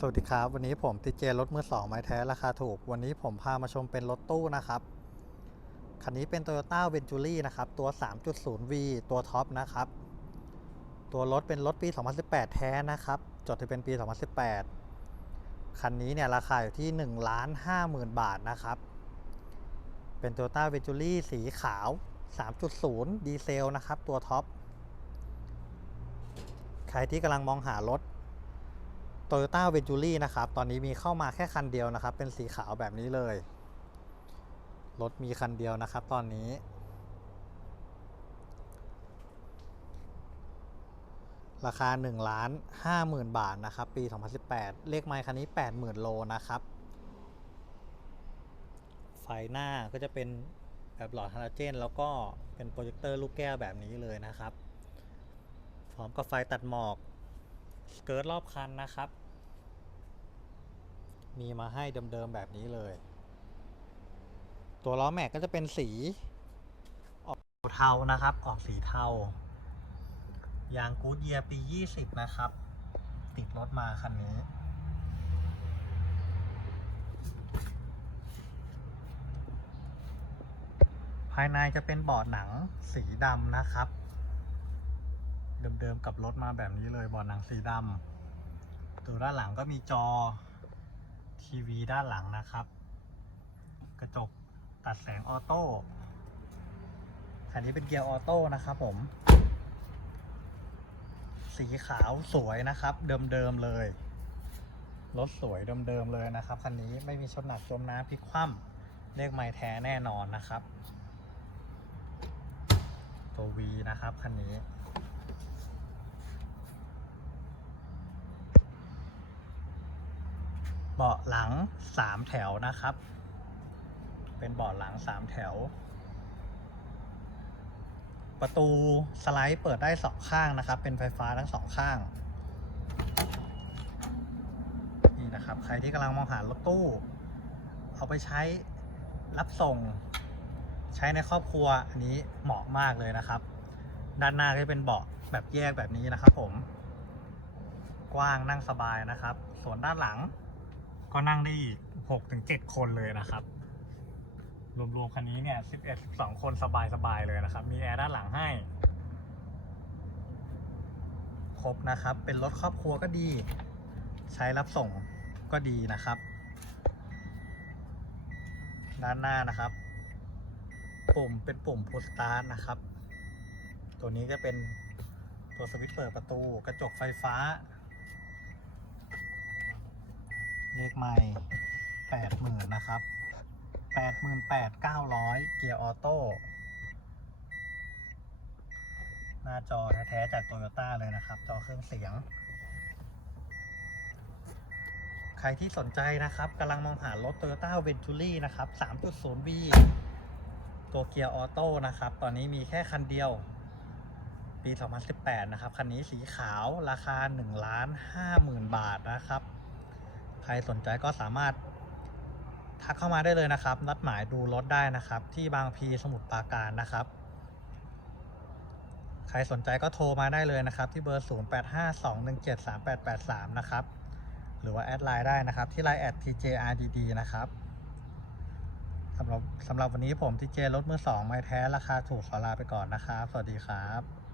สวัสดีครับ วันนี้ผมติเจรถมือสองไม้แท้ราคาถูก วันนี้ผมพามาชมเป็นรถตู้นะครับ คันนี้เป็น Toyota Venturi นะครับ ตัว 3.0V ตัวท็อปนะครับ ตัวรถเป็นรถปี 2018 แท้นะครับ จดทะเบียนปี 2018 คันนี้เนี่ยราคาอยู่ที่ 1 ล้าน 50,000 บาทนะครับ เป็น Toyota Venturi สีขาว 3.0 ดีเซลนะครับ ตัวท็อป ใครที่กำลังมองหารถ Toyota Venturi นะครับ ตอนนี้มีเข้ามาแค่คันเดียวนะครับ เป็นสีขาวแบบนี้เลย รถมีคันเดียวนะครับตอนนี้ ราคา1ล้าน50,000 บาทนะครับ ปี 2018 เลขไมค์คันนี้ 80,000 โลนะครับ ไฟหน้าก็จะเป็นแบบหลอดฮาโลเจน แล้วก็เป็นโปรเจคเตอร์ลูกแก้วแบบนี้เลยนะครับ พร้อมกับไฟตัดหมอกสเกิร์ตรอบคันนะครับ มีมาให้เดิมๆแบบนี้เลย ตัวล้อแม็กก็จะเป็นสี ออกเทานะครับ ออกสีเทายางกูดเยียปี 20 นะครับ ติดรถมาคันนี้ ภายในจะเป็นเบาะหนังสีดำนะครับ เดิมๆกับรถมาแบบนี้เลยเบาะหนังสีดำตัวด้านหลังก็มีจอ ทีวีด้านหลังนะครับ กระจกตัดแสงออโต้คันนี้เป็นเกียร์ออโต้นะครับผม สีขาวสวยนะครับ เดิมๆเลย รถสวยเดิมๆเลยนะครับคันนี้ไม่มีชนหนักจมน้ำพลิกคว่ำเลขไม้แท้แน่นอนนะครับ ตัว V นะครับคันนี้ เบาะหลัง3แถวนะครับ เป็นเบาะหลัง3แถว ประตูสไลด์เปิดได้สองข้างนะครับ เป็นไฟฟ้าทั้งสองข้าง นี่นะครับ ใครที่กำลังมองหารถตู้ เอาไปใช้รับส่ง ใช้ในครอบครัวอันนี้เหมาะมากเลยนะครับ ด้านหน้าก็จะเป็นเบาะแบบแยกแบบนี้นะครับผม กว้างนั่งสบายนะครับ ส่วนด้านหลัง ก็นั่งได้อีก6ถึง7คนเลยนะครับ รวมๆคันนี้เนี่ย11 12คนสบายๆเลยนะครับ มีแอร์ด้านหลังให้ ครบนะครับ เป็นรถครอบครัวก็ดี ใช้รับส่งก็ดีนะครับ ด้านหน้านะครับ ปุ่มเป็นปุ่มพุ s สตาร์ทนะครับ ตัวนี้ก็เป็นตัวสวิตช์เปิดประตู กระจกไฟฟ้า เลขใหม่แปดหมื่นนะครับแปดหมื่นแปดเก้าร้อยเกียร์ออโต้หน้าจอแท้ๆจากโตโยต้าเลยนะครับ จอเครื่องเสียง ใครที่สนใจนะครับกำลังมองหารถ Toyota Venturi นะครับ 3.0V ตัวเกียร์ออโต้นะครับ ตอนนี้มีแค่คันเดียว ปี 2018 นะครับ คันนี้สีขาวราคา1ล้าน50,000 บาทนะครับ ใครสนใจก็สามารถทักเข้ามาได้เลยนะครับ นัดหมายดูรถได้นะครับ ที่บางพีสมุทรปราการนะครับ ใครสนใจก็โทรมาได้เลยนะครับ ที่เบอร์ 0852173883 นะครับ หรือว่าแอดไลน์ได้นะครับที่ไลน์แอด tjrdd นะครับสำหรับสำหรับวันนี้ผมทีเจรถมือสองไม้แท้ราคาถูกขอลาไปก่อนนะครับ สวัสดีครับ